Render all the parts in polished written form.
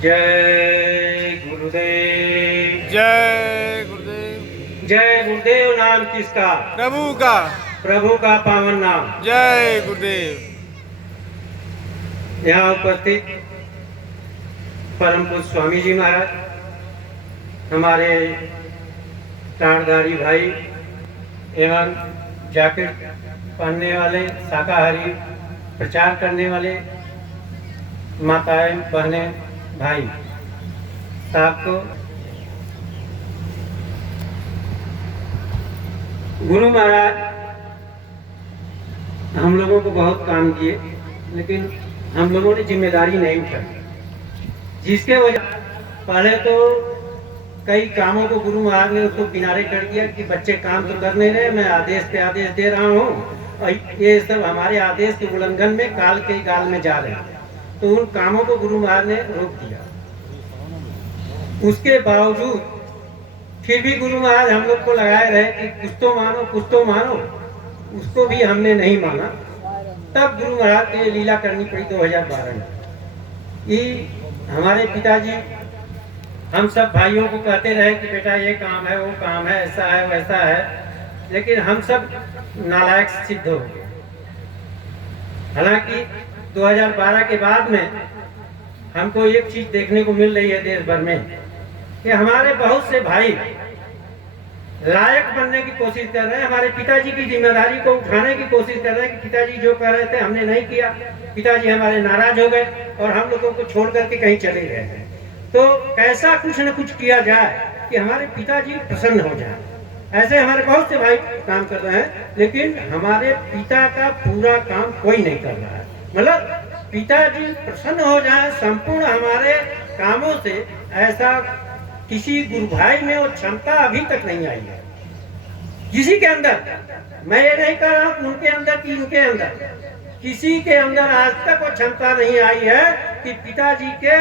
जय गुरुदेव। जय गुरुदेव। जय गुरुदेव नाम किसका? प्रभु का। प्रभु का पावन नाम। जय गुरुदेव। यहाँ उपस्थित परम पूज्य स्वामी जी महाराज, हमारे प्राणधारी भाई एवं जैकेट पहनने वाले, शाकाहारी प्रचार करने वाले माताएं, बहनें, भाई साहब को गुरु महाराज हम लोगों को बहुत काम किए, लेकिन हम लोगों ने जिम्मेदारी नहीं उठाई, जिसके वजह पहले तो कई कामों को गुरु महाराज ने उसको किनारे कर दिया कि बच्चे काम तो कर नहीं रहे, मैं आदेश पे आदेश दे रहा हूँ और ये सब हमारे आदेश के उल्लंघन में काल के गाल में जा रहे हैं। तो उन कामों को गुरु महाराज ने रोक दिया। उसके बावजूद फिर भी गुरु महाराज हम लोग को लगाए रहे कि कुछ तो मानो, कुछ तो मानो। उसको भी हमने नहीं माना। तब गुरु महाराज की लीला करनी पड़ी 2012 में। ये हमारे पिताजी हम सब भाइयों को कहते रहे कि बेटा ये काम है, वो काम है, ऐसा है, वैसा है, लेकिन हम सब नालायक सिद्ध हो गए। हालांकि 2012 के बाद में हमको एक चीज देखने को मिल रही है देश भर में कि हमारे बहुत से भाई लायक बनने की कोशिश कर रहे हैं, हमारे पिताजी की जिम्मेदारी को उठाने की कोशिश कर रहे हैं कि पिताजी जो कर रहे थे हमने नहीं किया, पिताजी हमारे नाराज हो गए और हम लोगों को छोड़ करके कहीं चले गए हैं। तो कैसा कुछ न कुछ किया जाए कि हमारे पिताजी प्रसन्न हो जाए। ऐसे हमारे बहुत से भाई काम कर रहे हैं, लेकिन हमारे पिता का पूरा काम कोई नहीं कर रहा है। मतलब पिताजी प्रसन्न हो जाए संपूर्ण हमारे कामों से, ऐसा किसी गुरु भाई में वो क्षमता अभी तक नहीं आई है। किसी के अंदर, मैं ये नहीं कह रहा हूँ उनके अंदर कि इनके अंदर, किसी के अंदर आज तक वो क्षमता नहीं आई है कि पिताजी के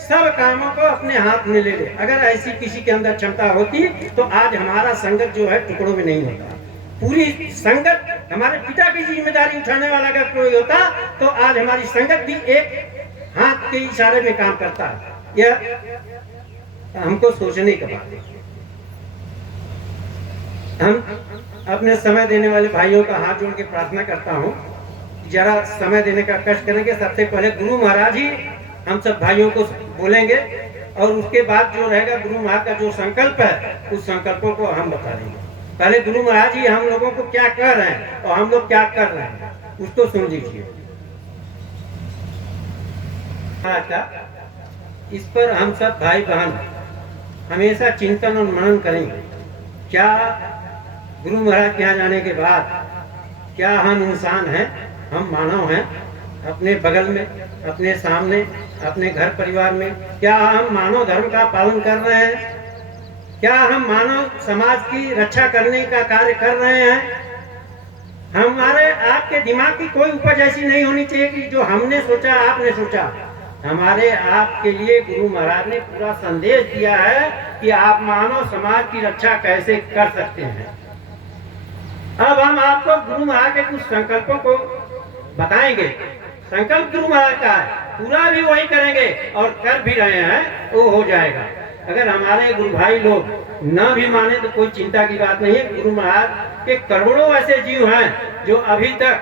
सब कामों को अपने हाथ में ले ले। अगर ऐसी किसी के अंदर क्षमता होती तो आज हमारा संगत जो है टुकड़ों में नहीं होता। पूरी संगत हमारे पिता की जिम्मेदारी उठाने वाला अगर कोई होता तो आज हमारी संगत भी एक हाथ के इशारे में काम करता है। यह हमको सोचने का बात है। हम अपने समय देने वाले भाइयों का हाथ जोड़ के प्रार्थना करता हूँ, जरा समय देने का कष्ट करेंगे। सबसे पहले गुरु महाराज ही हम सब भाइयों को बोलेंगे और उसके बाद जो रहेगा गुरु महाराज का जो संकल्प है उस संकल्पों को हम बता देंगे। पहले गुरु महाराज जी हम लोगों को क्या कह रहे हैं और हम लोग क्या कर रहे हैं उसको सुन लीजिए। इस पर हम सब भाई बहन हमेशा चिंतन और मनन करेंगे। क्या गुरु महाराज के यहाँ जाने के बाद क्या हम इंसान हैं, हम मानव हैं, अपने बगल में, अपने सामने, अपने घर परिवार में क्या हम मानव धर्म का पालन कर रहे हैं? क्या हम मानव समाज की रक्षा करने का कार्य कर रहे हैं? हमारे आपके दिमाग की कोई उपज ऐसी नहीं होनी चाहिए कि जो हमने सोचा आपने सोचा। हमारे आपके लिए गुरु महाराज ने पूरा संदेश दिया है कि आप मानव समाज की रक्षा कैसे कर सकते हैं। अब हम आपको गुरु महाराज के कुछ संकल्पों को बताएंगे। संकल्प गुरु महाराज का है, पूरा भी वही करेंगे और कर भी रहे हैं, वो हो जाएगा। अगर हमारे गुरु भाई लोग न भी माने तो कोई चिंता की बात नहीं है। गुरु महाराज के करोड़ों ऐसे जीव हैं जो अभी तक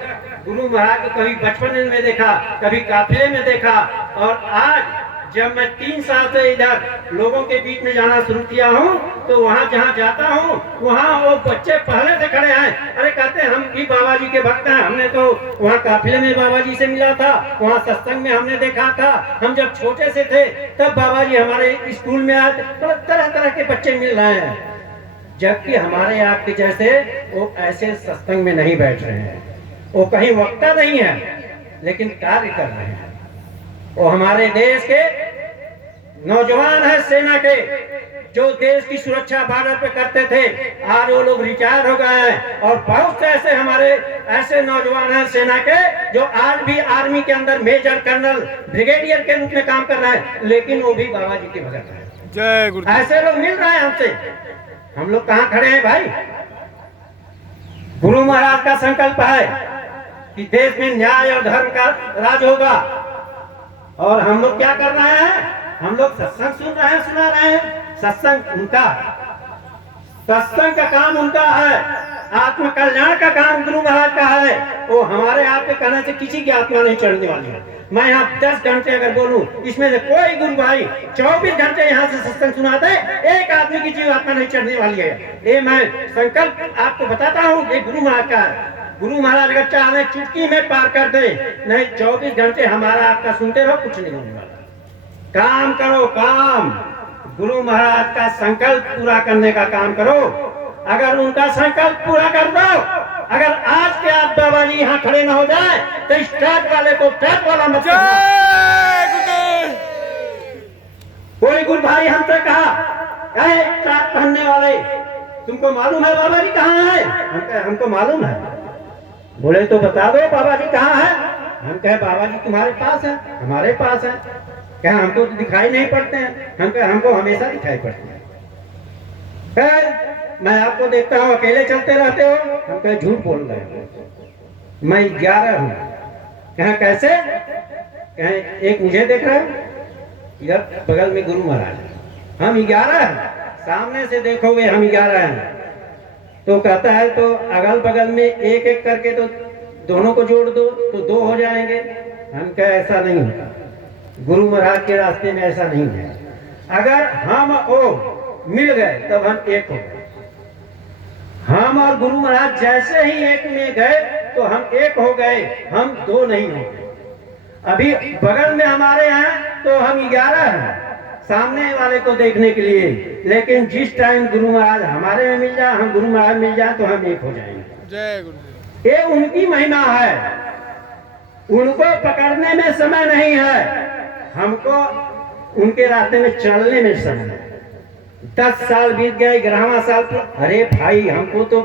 गुरु महाराज को कभी बचपन में देखा, कभी काफिले में देखा, और आज जब मैं 3 साल से इधर लोगों के बीच में जाना शुरू किया हूँ तो वहाँ जहाँ जाता हूँ वहाँ वो बच्चे पहले से खड़े हैं। अरे कहते हैं हम भी बाबा जी के भक्त हैं, हमने तो वहाँ काफिले में बाबा जी से मिला था, वहाँ सत्संग में हमने देखा था, हम जब छोटे से थे तब बाबा जी हमारे स्कूल में आए। तो तरह तरह के बच्चे मिल रहे हैं, जबकि हमारे आपके जैसे वो ऐसे सत्संग में नहीं बैठ रहे हैं। वो कहीं वक्ता नहीं है लेकिन कार्य कर रहे हैं। वो हमारे देश के नौजवान है, सेना के, जो देश की सुरक्षा बॉर्डर पे करते थे, आज वो लोग रिटायर हो गए हैं। और बहुत से ऐसे हमारे ऐसे नौजवान हैं सेना के जो आज भी आर्मी के अंदर मेजर, कर्नल, ब्रिगेडियर के रूप में काम कर रहे हैं, लेकिन वो भी बाबा जी के भगत हैं। जय गुरु। ऐसे लोग मिल रहे हैं हमसे। हम लोग कहाँ खड़े हैं भाई? गुरु महाराज का संकल्प है कि देश में न्याय और धर्म का राज होगा, और हम लोग क्या कर रहे हैं? हम लोग सत्संग सुन रहे हैं, सुना रहे हैं, सत्संग उनका, सत्संग का काम उनका है, आत्म कल्याण का काम गुरु महाराज का है। वो हमारे आपके कहने से किसी की आत्मा नहीं चढ़ने वाली है। मैं यहाँ 10 घंटे अगर बोलूं, इसमें से कोई गुरु भाई 24 घंटे यहाँ से सत्संग सुनाते, एक आदमी की जीव आत्मा नहीं चढ़ने वाली है। ये मैं संकल्प आपको बताता हूँ, ये गुरु महाराज का है। गुरु महाराज अगर चाहे चुटकी में पार कर दे, नहीं 24 घंटे हमारा आपका सुनते रहो, कुछ नहीं होने वाला। काम करो, काम गुरु महाराज का संकल्प पूरा करने का काम करो। अगर उनका संकल्प पूरा कर दो, अगर आज के आज बाबा जी यहाँ खड़े न हो जाए तो इस ट्रक वाले को ट्रक वाला मत कहना। जय गुरुदेव। कोई गुरु भाई हमसे कहा, ट्रक पहनने वाले, तुमको मालूम है बाबा जी कहाँ है? हम कहे हमको मालूम है। बोले तो बता दो बाबा जी कहाँ है? हम कहे बाबा जी तुम्हारे पास है, हमारे पास है। कहे हमको तो दिखाई नहीं पड़ते हैं। हम कहे हमको हमेशा दिखाई पड़ते हैं। मैं आपको देखता हूँ अकेले चलते रहते हो। हम कहे झूठ बोल रहे हो, मैं 11 हूँ। कहा कैसे? कहे एक मुझे देख रहे हो, इधर बगल में गुरु महाराज, हम 11 हैं। सामने से देखोगे हम 11 हैं। तो कहता है तो अगल बगल में एक एक करके तो दोनों को जोड़ दो तो 2 हो जाएंगे। हम कहे ऐसा नहीं होता, गुरु महाराज के रास्ते में ऐसा नहीं है। अगर हम ओ मिल गए तब हम एक हो गए। हम और गुरु महाराज जैसे ही एक में गए तो हम एक हो गए, हम 2 नहीं हो गए। अभी बगल में हमारे हैं तो हम 11 हैं सामने वाले को देखने के लिए, लेकिन जिस टाइम गुरु महाराज हमारे में मिल जाए, हम गुरु महाराज मिल जाए तो हम एक हो जाएंगे। जय गुरुदेव। ये उनकी महिमा है, उनको पकड़ने में समय नहीं है, हमको उनके रास्ते में चलने में समय है। 10 साल बीत गए, 11वां साल तो अरे भाई हमको तो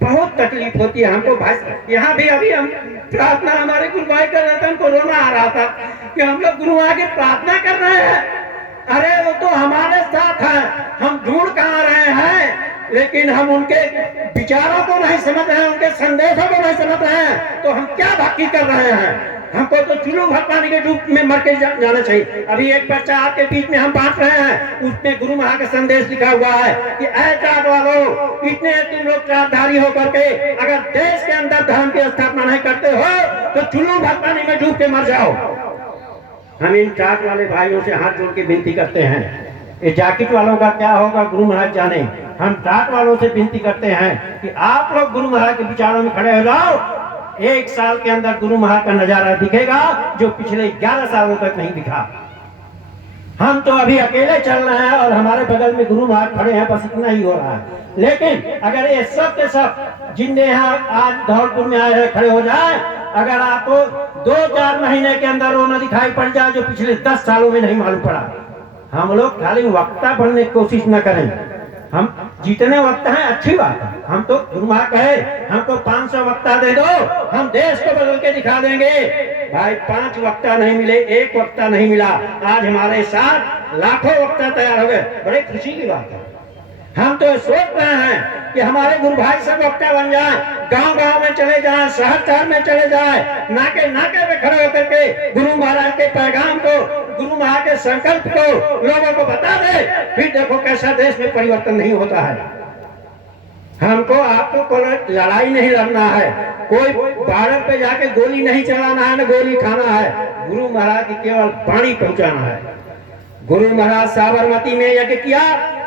बहुत तकलीफ होती है। हमको भाई यहाँ भी अभी हम प्रार्थना हमारे गुरु भाई कर रहे थे, हमको रोना आ रहा था कि हम लोग गुरु आगे प्रार्थना कर रहे हैं। अरे वो तो हमारे साथ है, हम ढूंढ कहाँ रहे हैं, लेकिन हम उनके विचारों को नहीं समझ रहे हैं, उनके संदेशों को नहीं समझ रहे हैं, तो हम क्या भक्ति कर रहे हैं। हमको तो चुल्लू भगवान के रूप में मर के जाना चाहिए। अभी एक पर्चा आपके बीच में हम बांट रहे हैं, उसमें गुरु महाराज का संदेश लिखा हुआ है कि ऐ चाट वालों, इतने तुम लोग चारधारी होकर के अगर देश के अंदर धर्म की स्थापना नहीं करते हो तो चुल्लू भगवानी में डूब के मर जाओ। हम इन चाट वाले भाइयों से हाथ जोड़ के विनती करते हैं, ये जैकेट वालों का क्या होगा गुरु महाराज जाने। हम चाट वालों से विनती करते हैं कि आप लोग गुरु महाराज के विचारों में खड़े हो जाओ। 1 साल के अंदर गुरु महाराज का नजारा दिखेगा जो पिछले 11 सालों तक नहीं दिखा। हम तो अभी अकेले चल रहे हैं और हमारे बगल में गुरु महाराज खड़े हैं, बस इतना ही हो रहा है। लेकिन अगर ये सब के सब जिनने यहाँ आज धौलपुर में आए हैं खड़े हो जाए, अगर आपको 2-4 महीने के अंदर वो न दिखाई पड़ जाए जो पिछले 10 सालों में नहीं मालूम पड़ा। हम लोग खाली वक्ता बनने की कोशिश न करें। हम जितने वक्ता हैं अच्छी बात है, हम तो गुरु महाराज कहे हमको 500 वक्ता दे दो, हम देश को बदल के दिखा देंगे। भाई 5 वक्ता नहीं मिले, 1 वक्ता नहीं मिला, आज हमारे साथ लाखों वक्ता तैयार हो गए, बड़े खुशी की बात है। हम तो सोच रहे हैं कि हमारे गुरु भाई सब वक्ता बन जाए, गांव-गांव में चले जाएं, शहर-शहर में चले जाएं, नाके-नाके पे खड़े होकर के गुरु महाराज के पैगाम को, गुरु महाराज के संकल्प को लोगों को बता दे। फिर देखो कैसा देश में परिवर्तन नहीं होता है। हमको आपको कोई लड़ाई नहीं लड़ना है, कोई बॉर्डर पे जाके गोली नहीं चलाना है, न गोली खाना है। गुरु महाराज की केवल वाणी पहुंचाना है। गुरु महाराज साबरमती में यज्ञ किया,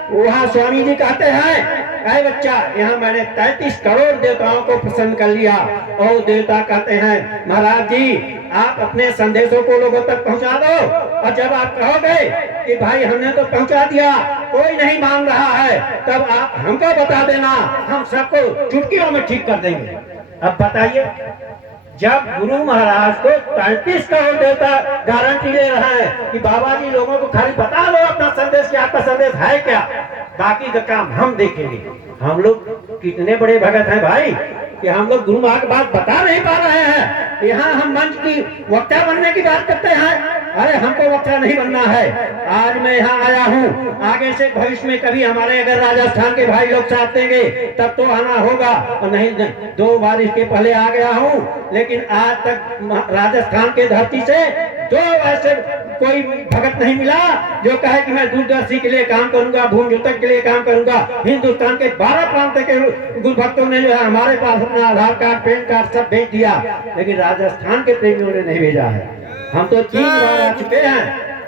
वहाँ स्वामी जी कहते हैं अरे बच्चा, यहाँ मैंने 33 करोड़ देवताओं को प्रसन्न कर लिया। और देवता कहते हैं महाराज जी आप अपने संदेशों को लोगों तक पहुँचा दो, और जब आप कहोगे कि भाई हमने तो पहुँचा दिया, कोई नहीं मान रहा है, तब आप हमको बता देना, हम सबको चुटकियों में ठीक कर देंगे। अब बताइए, जब गुरु महाराज को 33 करोड़ देवता गारंटी ले रहे हैं कि बाबा जी लोगों को खाली बता दो अपना संदेश कि आपका संदेश है क्या, बाकी का काम हम देखेंगे। हम लोग कितने बड़े भगत हैं भाई कि हम लोग गुरु महाराज की बात बता नहीं पा रहे हैं। यहाँ हम मंच की वक्ता बनने की बात करते हैं, अरे हमको वक्ता नहीं बनना है। आज मैं यहाँ आया हूँ, आगे से भविष्य में कभी हमारे अगर राजस्थान के भाई लोग साथ देंगे तब तो आना होगा, और नहीं 2 बार इसके पहले आ गया हूँ, लेकिन आज तक राजस्थान के धरती से 2 ऐसे कोई भगत नहीं मिला जो कहे कि मैं दूरदर्शी के लिए काम करूंगा, भूमि जोतक के लिए काम करूंगा। हिंदुस्तान के 12 प्रांत के गुरु भक्तों ने जो है हमारे पास अपना आधार कार्ड, पैन कार्ड सब भेज दिया, लेकिन राजस्थान के प्रेमियों ने नहीं भेजा है। हम तो 3 बार आ चुके हैं,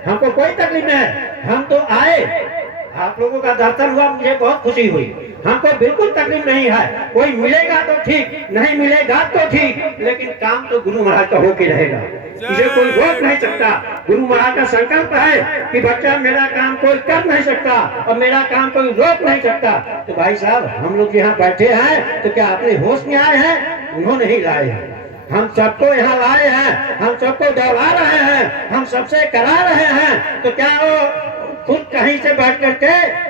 हमको कोई तकलीफ नहीं है। हम तो आए, आप लोगों का दर्शन हुआ, मुझे बहुत खुशी हुई। हमको बिल्कुल तकलीफ नहीं है। कोई मिलेगा तो ठीक, नहीं मिलेगा तो ठीक, लेकिन काम तो गुरु महाराज का होके रहेगा, इसे कोई रोक नहीं सकता। गुरु महाराज का संकल्प है कि बच्चा मेरा काम कोई कर नहीं सकता और मेरा काम कोई रोक नहीं सकता। तो भाई साहब, हम लोग यहाँ बैठे हैं तो क्या अपने होश में आए हैं? उन्होंने ही लाए हैं। हम सबको यहाँ लाए हैं, हम सबको दौड़ा रहे हैं, हम सबसे करा रहे हैं। तो क्या वो खुद कहीं से बैठ करके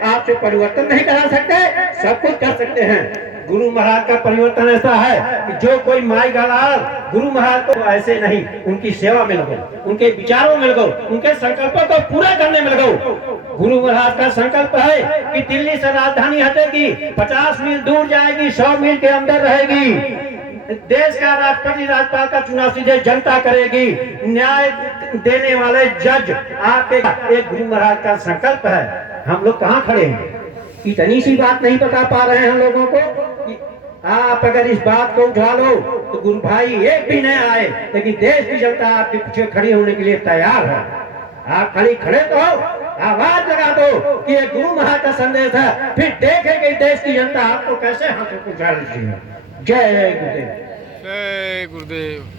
आपसे परिवर्तन नहीं करा सकते? सब कुछ कर सकते हैं। गुरु महाराज का परिवर्तन ऐसा है कि जो कोई माई गालाल गुरु महाराज को ऐसे नहीं, उनकी सेवा में लगो, उनके विचारों में लगो, उनके संकल्पों को पूरा करने में लगो। गुरु महाराज का संकल्प है कि दिल्ली से राजधानी हटेगी, 50 मील दूर जाएगी, 100 मील के अंदर रहेगी। देश का राष्ट्रपति, राज्यपाल का चुनाव सीधे जनता करेगी। न्याय देने वाले जज आपके, एक गुरु महाराज का संकल्प है। हम लोग कहाँ खड़े हैं? इतनी सी बात नहीं बता पा रहे हैं हम लोगों को कि आप अगर इस बात को उठा लो तो गुरु भाई एक भी नहीं आए, लेकिन देश की जनता आपके पीछे खड़ी होने के लिए तैयार है। आप खड़े तो हो, आवाज लगा दो कि ये गुरु महाराज का संदेश है, फिर देखेंगे देश की जनता आपको कैसे हाथों को उछालती है। जय गुरुदेव। जय गुरुदेव।